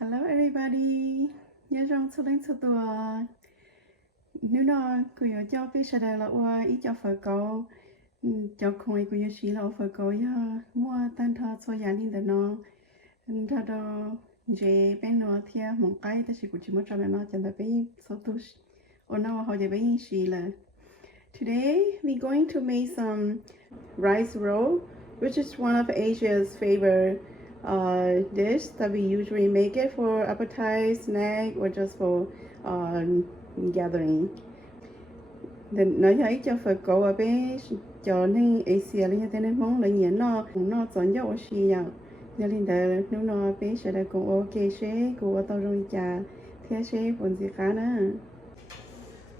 Hello everybody. Nhớ trong số đến số tuổi. Nếu nó cứ yo cho biết sẽ là qua ít cho phải cầu cho không cứ yo chỉ là phải cầu ya mua tan thọ số nhà linh đó nó thọ đó dễ bên nó thì mong cái ta chỉ cũng chỉ muốn cho nó chẳng là bên số tu or now how they bên chỉ là. Today we're going to make some rice roll, which is one of Asia's favorite dish that we usually make it for appetite, snack, or just for gathering. Then nói thấy cho phải cậu ở bên cho nên Asia là thế nên mong là nhớ nó chọn cho gì nhau. Cho nên là nếu nó bên sẽ là cũng ok sẽ cũng tao rồi chả thế sẽ còn gì khác nữa.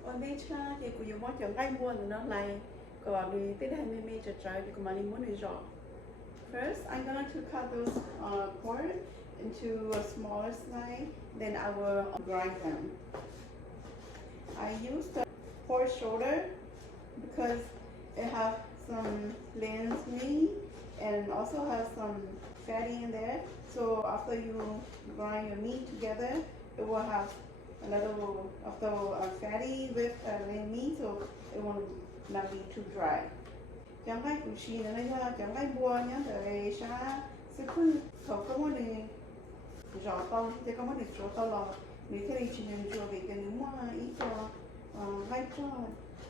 Ở bên cha thì cũng có chọn cái mua nó lại còn đi tới đây mình sẽ try thì cũng mà muốn đi rõ. First, I'm going to cut those corn into a smaller slice, then I will grind them. I use the pork shoulder because it has some lean meat and also has some fatty in there. So after you grind your meat together, it will have a little of the fatty with lean meat, so it will not be too dry. Chẳng cái củ chi này là chẳng cái bùa nhá, để sa sẽ phun thầu có món này rõ tao thì có món này rõ tao là nếu thế thì chỉ nên cho về cái nếu mà ít cho ngay cho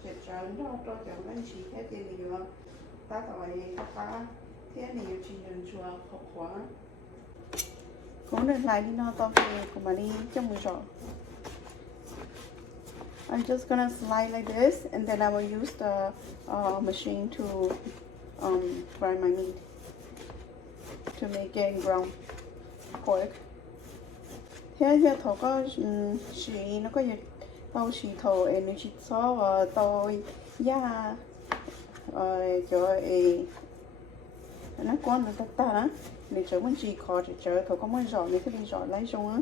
chợ trắng đó cho chẳng cái chỉ thế thì nhiều ta gọi ta thế này chỉ nên cho học hóa cũng được lại đi nó tao về của mà đi trong buổi rõ. I'm just gonna slide like this, and then I will use the machine to grind my meat to make it ground pork. Here thầu có xì nó có gì tàu xì thầu em nếu xì xó và tàu da cho nó quan là ta đó để cho mình chỉ khó để cho thầu có muốn giỏi để cái đi giỏi lấy xong á.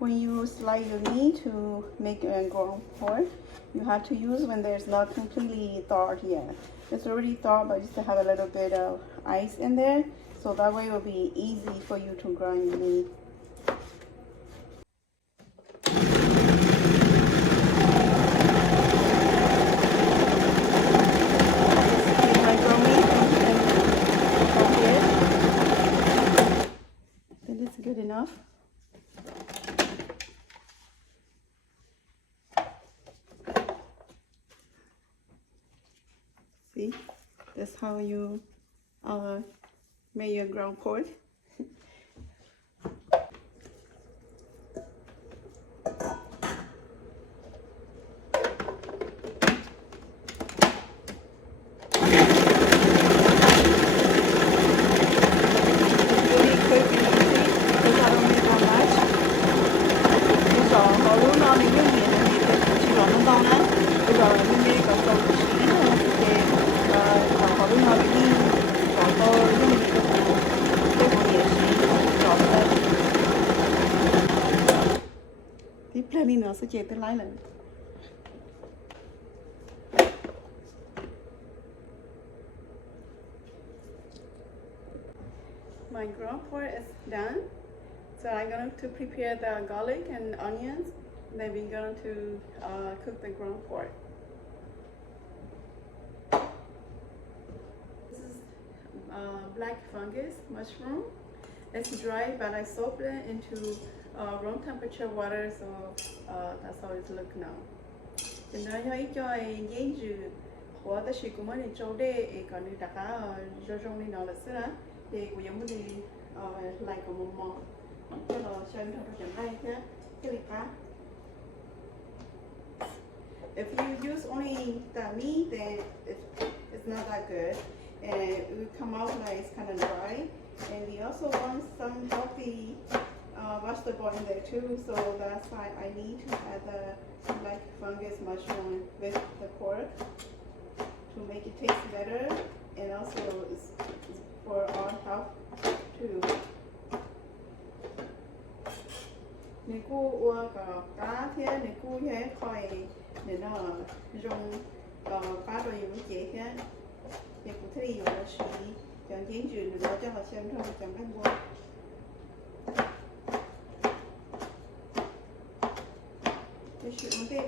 When you slice your meat to make ground pork, you have to use when there's not completely thawed yet. It's already thawed, but just to have a little bit of ice in there, so that way it will be easy for you to grind your meat. Then it's good enough. See, that's how you make your ground pork. Tiếp theo đi nó sẽ chế tới lái lần. My ground pork is done. So I'm going to prepare the garlic and onions. Then we're going to cook the ground pork. This is black fungus mushroom. It's dry, but I soaked it into room temperature water, so that's how it looks now. Thì nói thấy cho giấy dừa của ta chỉ cũng mới đi châu đây, còn đi đặt cá cho trong đi nào là xưa thì cũng giống như lại của một món cho nó xem thôi chẳng hay nhé cái này cá. If you use only the meat, then it's not that good, and it will come out like it's kind of dry. And we also want some healthy vegetable in there too, so that's why I need to add the black fungus mushroom with the pork to make it taste better, and also it's for our health too. Nếu cô ua cả cá thế, nếu cô thế khỏi để nó dùng cá rồi dùng chế thế, thì cũng thấy dùng là xí, chẳng chế dừa được cho họ xem thôi, chẳng cái mua.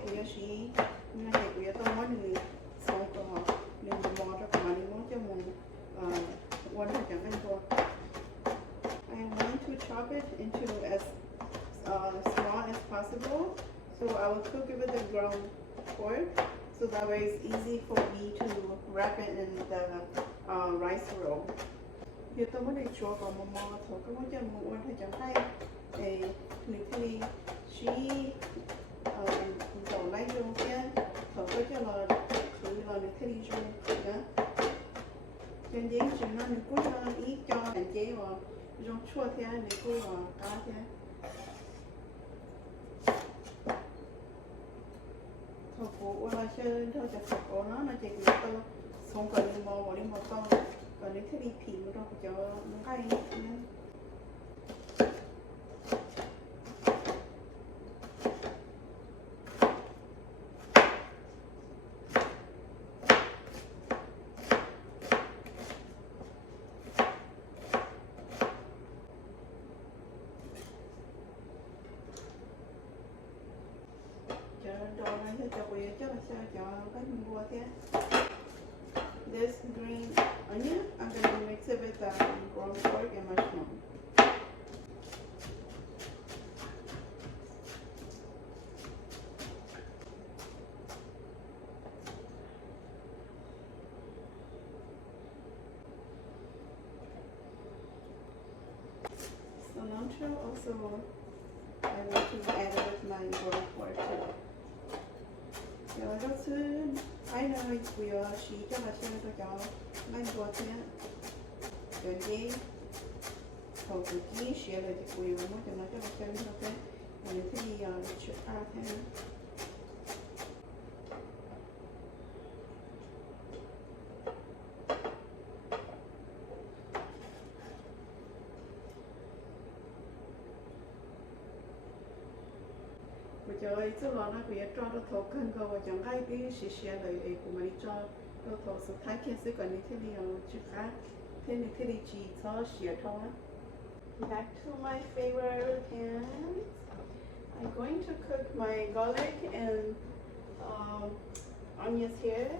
của yo xí nhưng mà của yo tao muốn đi sau đó nên mò cho cả mình muốn cho mình quan hệ chẳng anh cô I want to chop it into as small as possible so I will cook it with the ground pork so that way it's easy for me to wrap it in the rice roll giờ tôi muốn đi chua còn mò thôi có muốn cho mình quan hệ chẳng hay để literally she dầu lấy vô kia thở có cho là thử là literally vô đó trên giấy chúng nó mình cút nó ít cho hạn chế và dùng chua thế này cô và cá thế thôi cô là chơi thôiจะsọc cô nó chỉ có tôi xong còn đi mò đi mò to còn nếu thế đi phì nó đâu cho nó hay nhé This green onion, I'm going to mix it with ground pork and mushroom. Cilantro also, I want to add it with my ground pork too. I know we are she cho bà xem tôi cho mấy đồ thế rồi đi thầu tự ký share lại thì quý muốn cho nó cho bà xem thôi thế rồi thì chụp ra thế rồi chỗ đó nó bị cho nó thấu cân cơ và chẳng ai biết sự share lại của mình cho nó thấu sự thái kia sẽ còn như thế này chứ khác thế này chỉ cho share thôi back to my favorite pan I'm going to cook my garlic and onions here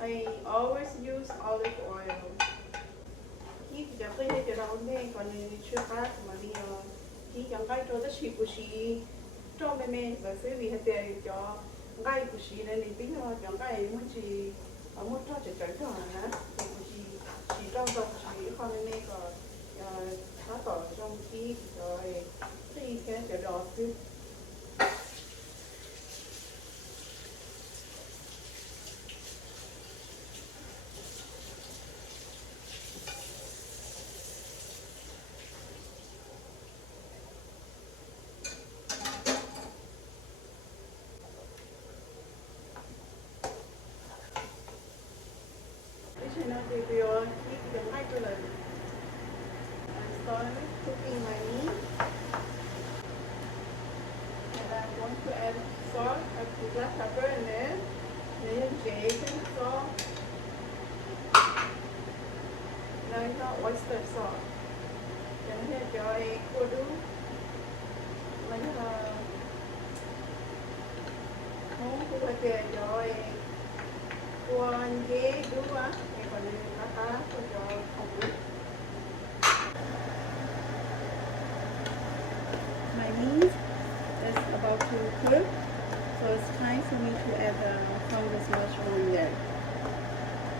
I always use olive oil khi thì chẳng cái gì đâu nên còn chưa khác mà đi khi chẳng cái cho nó xịt của xịt cho mẹ và sẽ vì thế cho gai của chị này thì tính là cho gai muốn chị ở một cho chạy cho hả thì của chị trong dòng chị con này có khá tỏ trong khi rồi thì cái chỗ đó chứ cooking my meat and I'm going to add salt and black pepper in there then Jason salt now it's not oyster sauce then here cho cua đu mình không có thể cho cua dế đu á thì còn cá cho không biết my meat is about to cook, so it's time for me to add the fungus mushroom in there.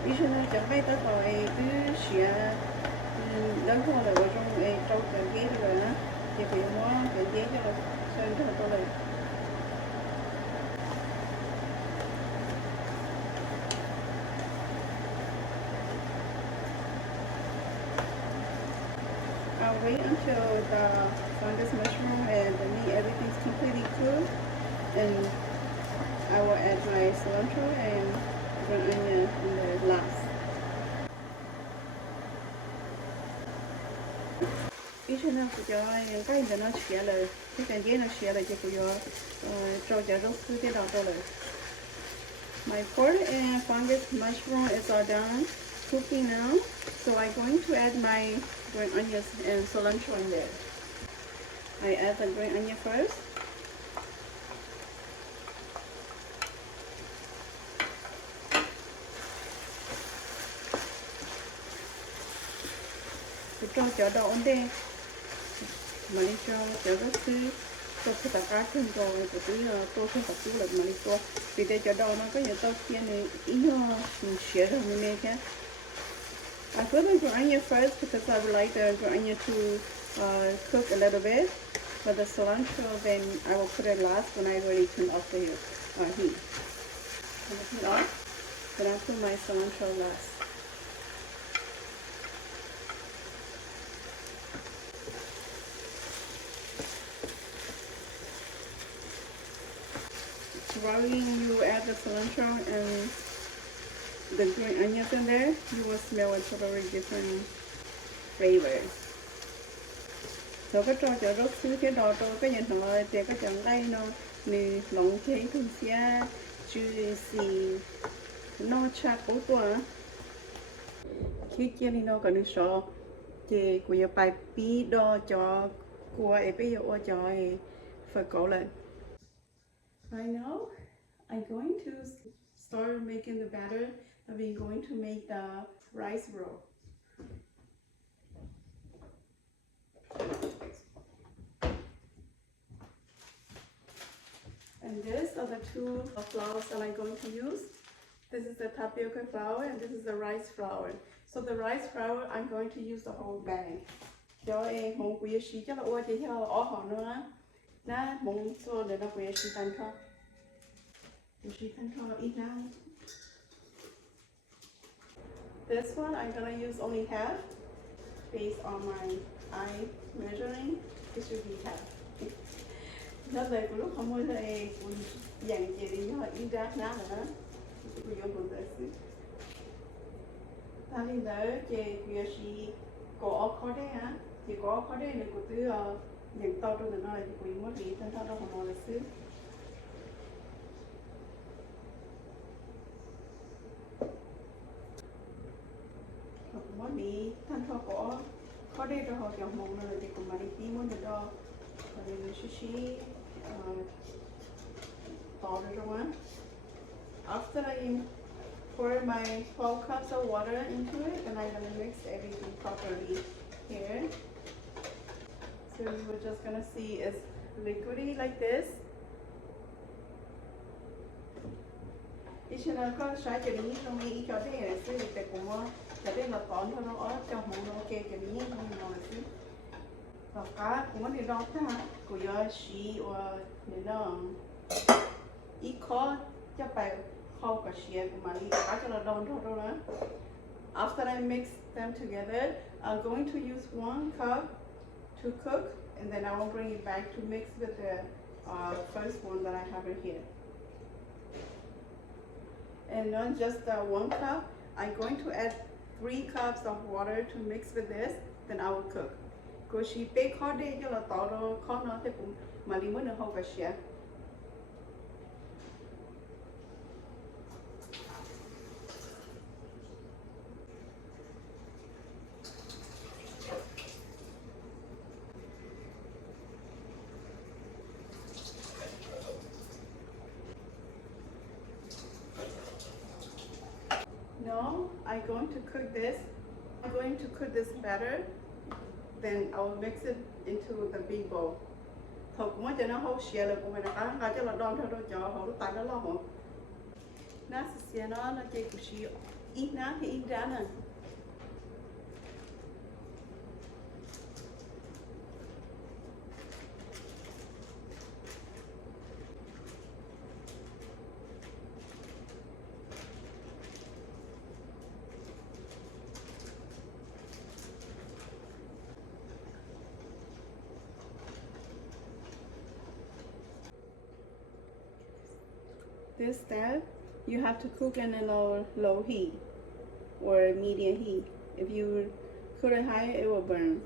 Usually, chẳng phải tới rồi cứ xịa lớn hơn là ở trong trâu cái ghế rồi á, thì phải mua cái ghế cho nó sơn cho nó to lên. I'll wait until the fungus mushroom and the meat, everything's completely cooked, and I will add my cilantro and green onion in the last. Ý cho nó cho cái gì nó xé lại, cái gì nó xé lại cho cho rau sư cái đó rồi. My pork and fungus mushroom is all done cooking now, so I'm going to add my green onions and cilantro in there. I add the green onion first. cái trò chợ đậu ổn định mà đi cho chợ rất xứ cho cái tất cả thương rồi của tôi tôi không tập trung được mà đi cho vì thế chợ đậu nó có nhiều tao kia này ít hơn mình share được mình nghe chứ. I put the guaranya first because I would like the guaranya to cook a little bit, but the cilantro then I will put it last when I already turn off the heat. Turn the heat off, then I'll put my cilantro last. While you add the cilantro and the green onions in there, you will smell a totally different flavor. So cái trò chợ rất xứ cái đồ tôi cái nhận họ thì cái chọn đây nó nè lòng thế thùng xe juicy nó chắc cố tua khi kia đi nó còn được sợ thì của giờ bài bí đo cho của ấy bây giờ cho phải cố lên. Right now, I'm going to start making the batter that we're going to make the rice roll. And these are the two flours that I'm going to use. This is the tapioca flour and this is the rice flour. So the rice flour, I'm going to use the whole bag. Cho em không quý sĩ cho là ua thì theo ó họ nữa. Nè, mong cho để nó quý sĩ tan cho. Quý sĩ tan cho ít nào. This one I'm gonna use only half based on my eye measuring. It should be half. Nó về của lúc không mua thì cũng dành chị đi hỏi ít ra ná nữa. Quý dùng một tới xí. Ta đi tới chị quý sĩ có khó đấy hả? Chị có khó đấy này của tôi những tao trong nó là quý mất đi thân thao đâu không nói là xí. Mất đi thân thao có khó đây cho họ kiểu mong là thì cũng mà đi tí muốn được đâu. Và thì nó sushi to được không á? After I pour my 12 cups of water into it, and I'm gonna mix everything properly here. So you're just gonna see it's liquidy like this. Ichana có sai cái này trong này cho thế là sẽ được cũng cho thế là tón thôi nó ở trong món nó kê cái này không nó là chứ. Và cá cũng đi đong ta của yo xí or nên nó ít khó cho phải khó cả xí của mà đi cá cho là đong thôi đó. After I mix them together, I'm going to use 1 cup to cook, and then I will bring it back to mix with the first one that I have in here. And not just 1 cup, I'm going to add 3 cups of water to mix with this, then I will cook. Cô chỉ bé khó đây cho là tao đó khó nó thì cũng mà đi mới được hậu cả xia. No, I'm going to cook this. I'm going to cook this batter. Then I will mix it into the big bowl. Thôi cũng cho nó hậu xia là của mình cá cho là đòn thôi cho hậu nó tan nó lo hả? Nó xia nó chỉ của xia ít ná thì ít ra nè. This step, you have to cook in a low heat or medium heat. If you cook it high, it will burn.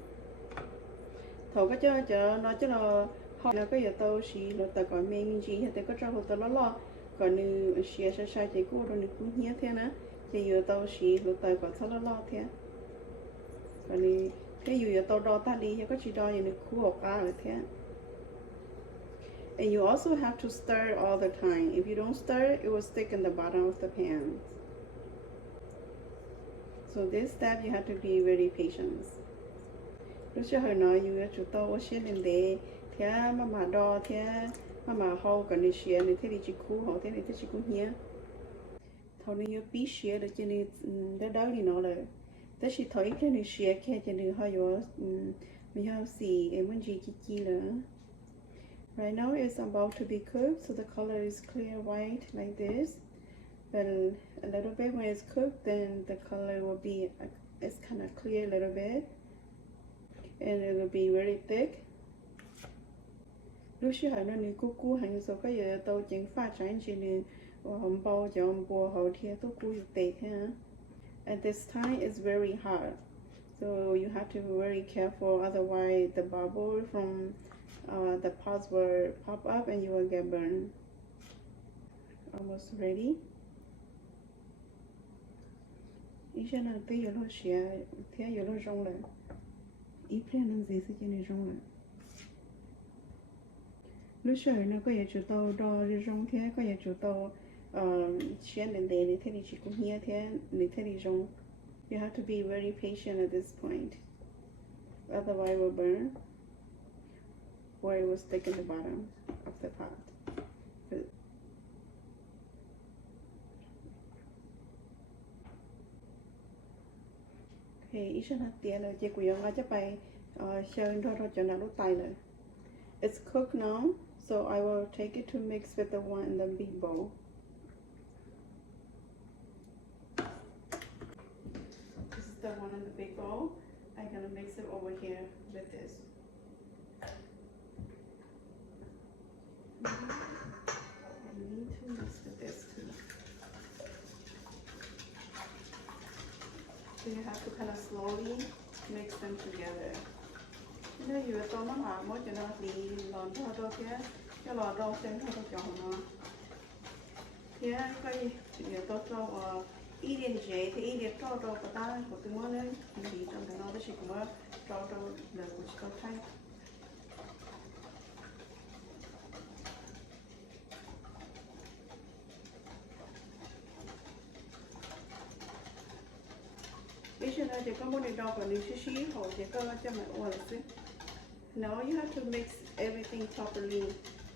Thầu cái cho nó cho là họ là cái giờ tao xí nó ta gọi mình gì thì có cho họ tao lo còn nếu xí sai chỉ cô rồi nếu cũng nhớ thế nè chỉ giờ tao xí nó ta gọi tao lo thế còn nếu cái giờ tao đo ta đi có chỉ đo như khu học cả là thế. And you also have to stir all the time. If you don't stir, it will stick in the bottom of the pan. So this step you have to be very patient. lúc trước hồi nói yêu chủ tàu ở trên lên đấy thế mà đo thế mà hậu còn đi xe này thế thì chỉ cú họ thế này thế chỉ cú nhé thầu này yêu bí xe được cho nên đã đau đi nó rồi thế chỉ thấy cái này xe kia cho nên họ yêu mình have see em muốn gì chi nữa. Right now it's about to be cooked, so the color is clear white like this. But a little bit when it's cooked, then the color will be it's kind of clear a little bit, and it will be very thick. Lúc xưa nó nên cú hành số cái giờ tàu chính phát triển chỉ nên bao giờ bao hậu thì tôi cú tệ ha. At this time it's very hard, so you have to be very careful, otherwise the bubble from the pots will pop up and you will get burned. Almost ready. Ý là bây giờ nó sẽ thế giờ nó rong lại. Ý plan làm gì sẽ cho nó rong lại. Lúc sau nó có chủ tàu đo rong thế có chủ tàu chuyển đến đây để thế thì chỉ cũng nhớ thế để thế thì rong. You have to be very patient at this point, otherwise it will burn. Or it will stick in the bottom of the pot. Okay, ý là tiền rồi chị quý ông chắc phải share thôi cho nó lúc tay rồi. It's cooked now, so I will take it to mix with the one in the big bowl. This is the one in the big bowl. I'm gonna mix it over here with this. I need to mix with this too. So you have to kind of slowly mix them together. Nếu như tôi mà làm mỗi cho nó thì lòn thôi đâu kia, cái lò đâu xem thôi cho nó. Thế cái giờ tôi cho ít điện dễ thì ít điện cho đâu có ta có tiếng nói lên thì trong đó nó chỉ có cho đâu là của tôi thay. Now you have to mix everything properly,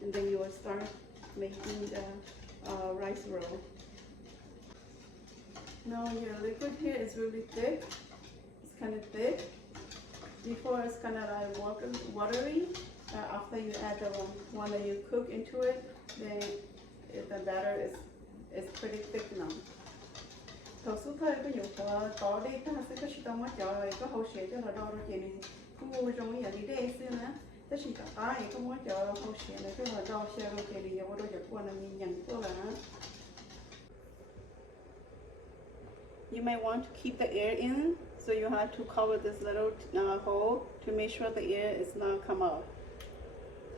and then you will start making the rice roll. Now your liquid here is really thick. It's kind of thick. Before it's kind of like watery. After you add the one that you cook into it, then the batter is pretty thick now. Thật sự thôi có nhiều có đi ta sẽ có chỉ tao mới chờ có hậu sẽ cho là đo rồi chị này cũng trong cái gì đây xưa nữa tất chỉ cả tai có mới chờ hậu sẽ này cái là đo xe rồi chị này giờ đo giật qua là nhìn nhận tôi là you may want to keep the air in, so you have to cover this little hole to make sure the air is not come out.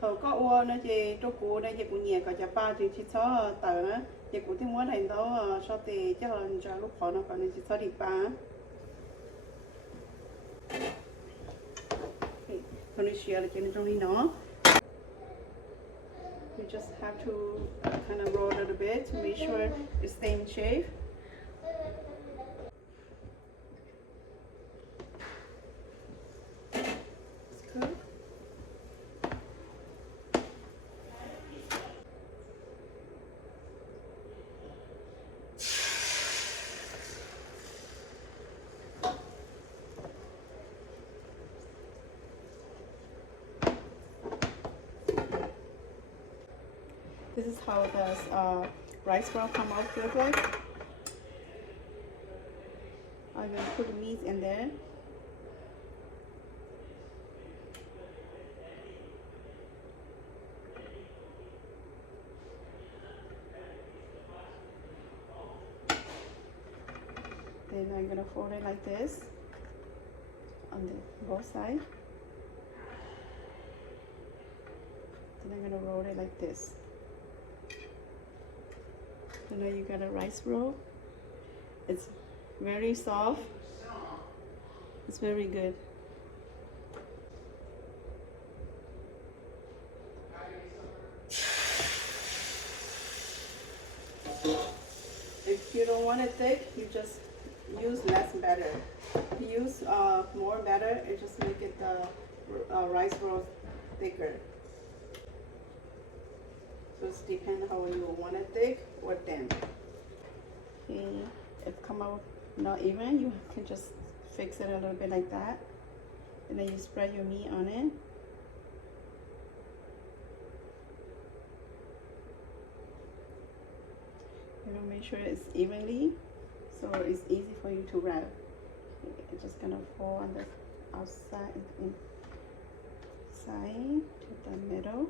Thầu có ô nó chị chỗ cũ đây chị cũng nhẹ cả chả ba chị cho tờ á chị cũng thấy muốn thành đó cho thì chắc là cho lúc khó nó còn chị cho đi ba. Còn đi share là chị trong đi nó. You just have to kind of roll a little bit to make sure it stays in shape. This is how the rice roll come out look like. I'm going to put the meat in there. Then I'm going to fold it like this on both sides. Then I'm going to roll it like this. So now you got a rice roll. It's very soft. It's very good. If you don't want it thick, you just use less batter. If you use more batter, it just make it rice roll thicker. So it depends how you want it thick or thin. Okay, if come out not even, you can just fix it a little bit like that, and then you spread your meat on it. You know, make sure it's evenly, so it's easy for you to wrap. It's just gonna fall on the outside, inside to the middle.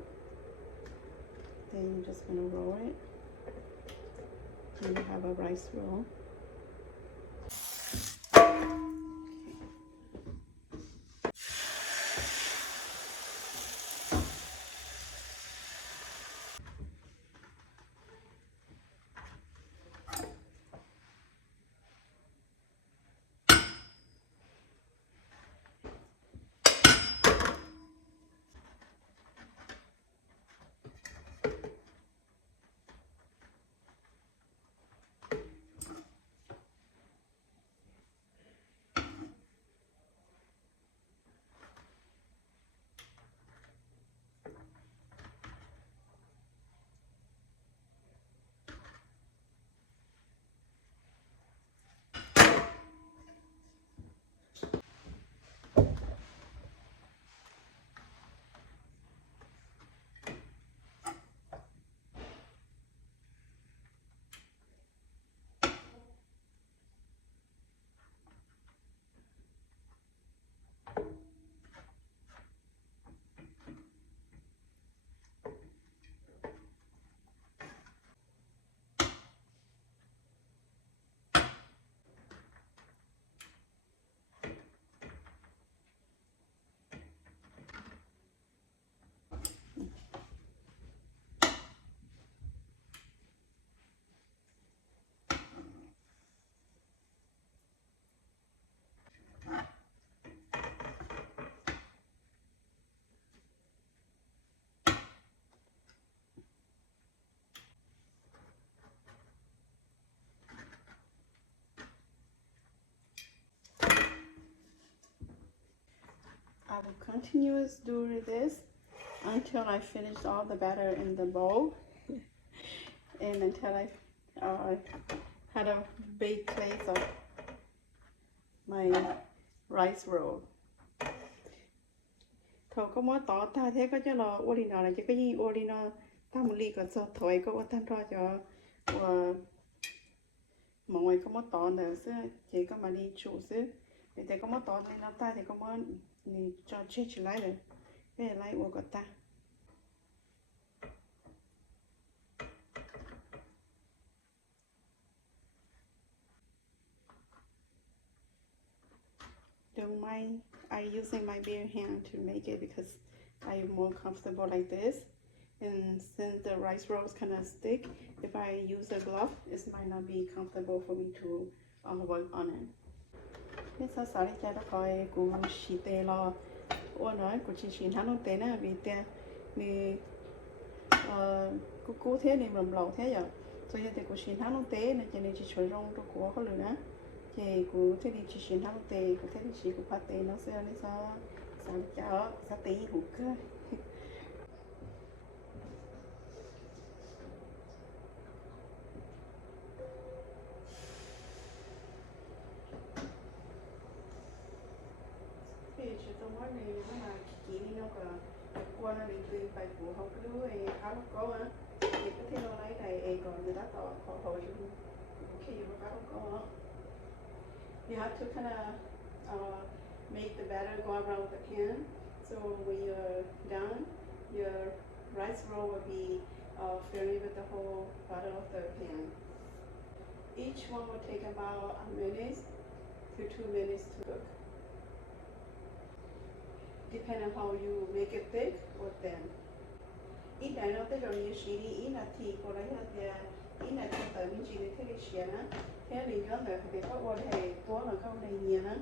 Then you're just gonna roll it, and you have a rice roll. I will continue doing this until I finish all the batter in the bowl, and until I had a big plate of my rice roll. Thầu có món tỏ ta thế có cho nó ori nào là cho cái gì ori nó tam ly còn sao thổi có tan ra cho mọi người có món tỏ nữa chứ chỉ có mà đi chủ chứ để có món tỏ này nó ta thì có món cho chết chỉ lại rồi cái lại của ta. Don't mind I using my bare hand to make it because I am more comfortable like this, and since the rice roll is kind of stick, if I use a glove it might not be comfortable for me to work on it. Thế sao sáng đi chơi đó coi cụ xì tê lo ô nói cụ chỉ hắn nó tê nè vì tê vì cụ thế này làm lẩu thế giờ rồi giờ thì cụ xì hắn nó tê này cho nên chỉ chơi rong cho cụ có lửa nữa thì cụ thế thì chỉ xì hắn nó tê cụ thế thì chỉ cụ phát tê nó sẽ nên sao sáng đi chơi sao tê cụ cơ. Qua nó bị tùy phải của học lứa ấy khá là có á thì có thể nó lấy này còn người ta tỏ họ hồi khi mà khá là có. You have to kind of make the batter go around the pan, so when you're done your rice roll will be filling with the whole bottom of the pan. Each one will take about a minute to 2 minutes to cook. Depending on how you make it thick or thin. Ít này nó tới rồi như xí đi, ít là thịt của lấy là ít là thịt tới mình chỉ để thế để xé nó. Thế thì nhớ là phải có qua đây tối là không đầy nhiều nữa.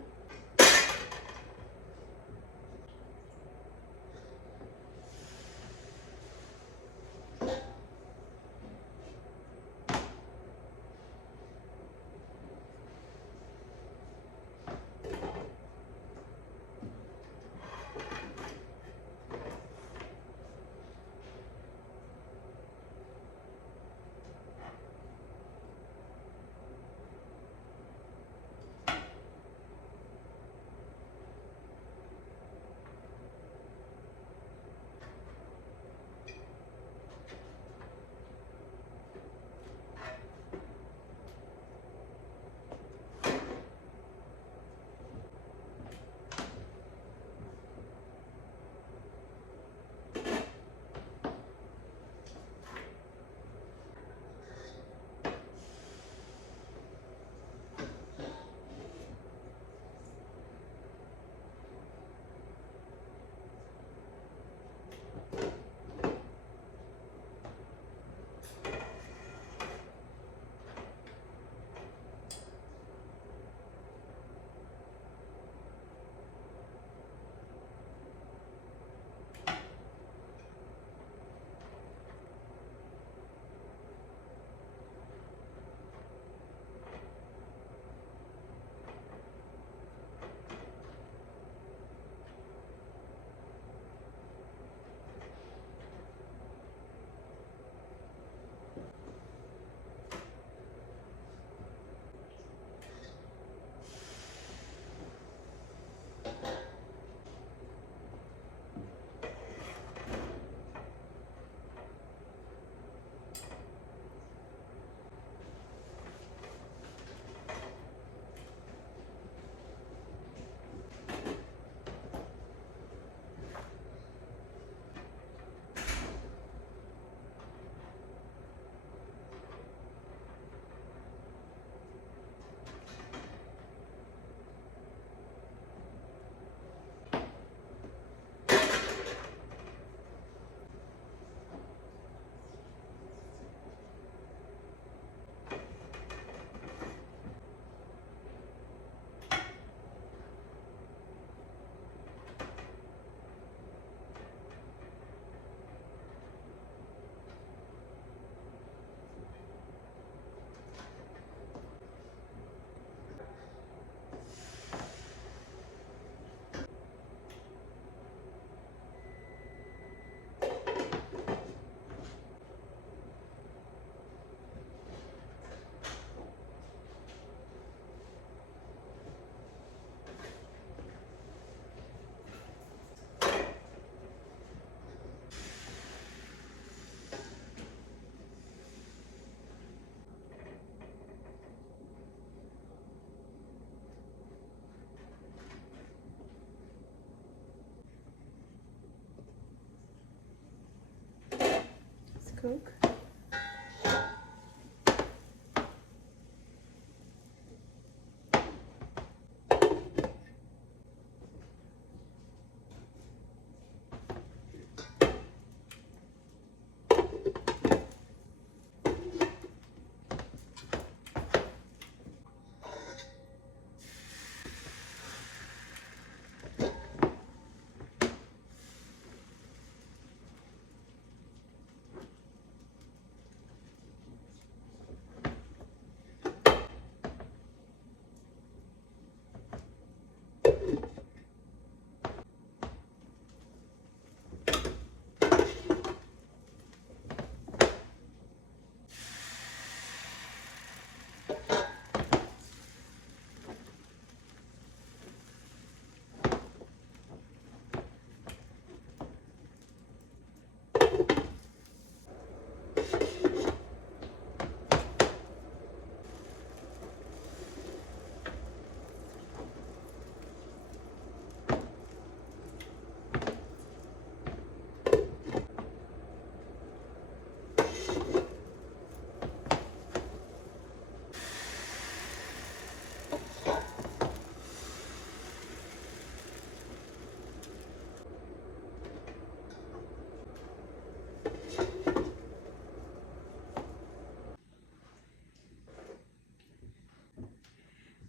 cook.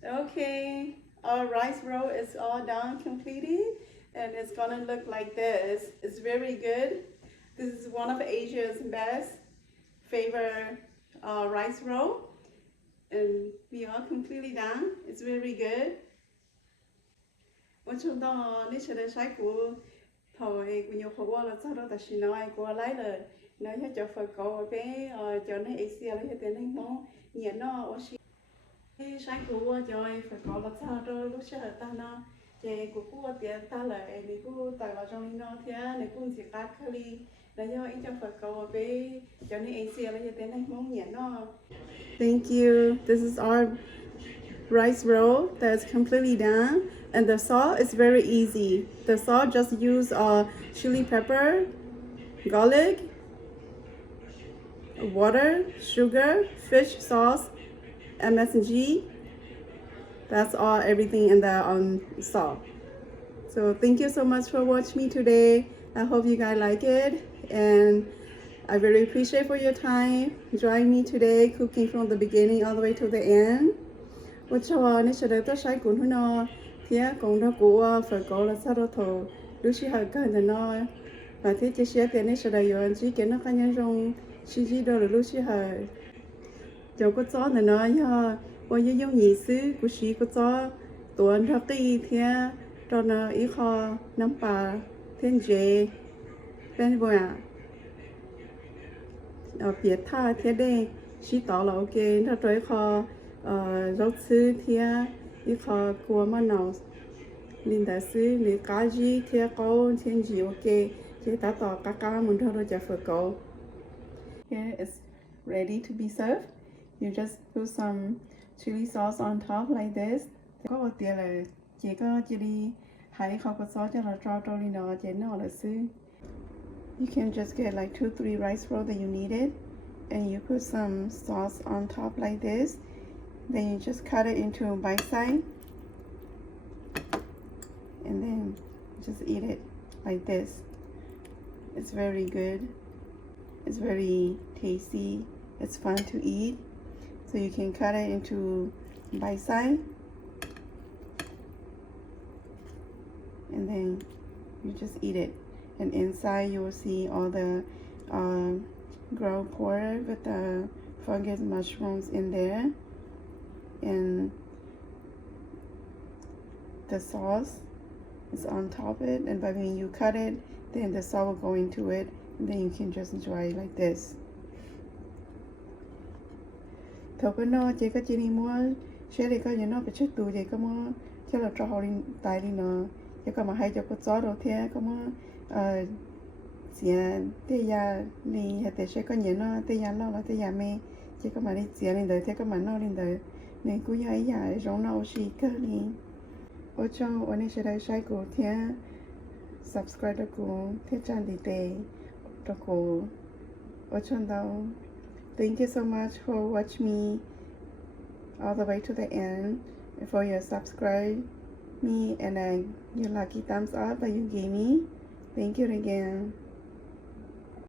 Okay, our rice roll is all done completed, and it's gonna look like this. It's very good. This is one of Asia's best favorite rice roll, and we are completely done. It's very good. Ở trong đó đi chơi sai của thôi của nhiều khẩu qua là sao đó ta chỉ nói của lấy là nói cho phải có cái cho nó Asia lấy tiền này mong nhẹ nó ở sai của rồi phải có là sao đó lúc chơi ta nó chơi của tiền ta lại này của tại vào trong nó thế này cũng chỉ cá curry là do ý cho phải có cái cho nó Asia lấy tiền này mong nhẹ nó. Thank you. This is our rice roll that's completely done, and the sauce is very easy. The sauce just use chili pepper, garlic, water, sugar, fish sauce, MSG. That's all, everything in the sauce. So thank you so much for watching me today. I hope you guys like it, and I really appreciate for your time joining me today, cooking from the beginning all the way to the end. Tôi cho nên sẽ được sai cuốn nó thì cũng đó của phải có là sao đó thôi lúc xí hơi cần thì nó và thế chỉ sẽ tiền nên sẽ được rồi chỉ cái nó cá nhân trong chỉ đó là lúc xí hơi cho có chó này nó ha qua giống nhị xứ của xí có chó tuần ra cái thì cho nó ít kho nấm bà thiên dễ bên bờ ở biệt tha thế đây xí tỏ là ok nó tới kho rau sư thì ít kho của mà nào linh đại sư linh cá gì thì có thiên gì ok chỉ ta tỏ cá mình thôi rồiจะฝึก go. Here it's ready to be served. You just put some chili sauce on top like this. Có một tiền là chỉ có chili hay không có sauce cho là cho đi nó chỉ nó là sư. You can just get like 2-3 rice rolls that you needed, and you put some sauce on top like this. Then you just cut it into bite size, and then just eat it like this. It's very good. It's very tasty. It's fun to eat. So you can cut it into bite size, and then you just eat it. And inside you will see all the ground pork with the fungus mushrooms in there, and the sauce is on top of it. And by when you cut it, then the sauce will go into it, and then you can just enjoy it like this. Thầu cái nó chỉ có chỉ đi mua xe đi coi như nó phải chết tù gì có mua chứ là cho họ đi tài đi nó chứ có mà hay cho có gió đâu thế có mua xìa tê ya đi hay tê xe có nhiều nó tê ya lo là tê ya mê chứ có mà đi xìa lên đời thế có mà nó lên đời nên cứ hay ya giống nó xì cơ đi ở trong ở đây sẽได้ใช้กูthế subscribe กูthế trang đi tê choกู Ochondao. Thank you so much for watching me all the way to the end, and for your subscribe me and your lucky thumbs up that you gave me. Thank you again.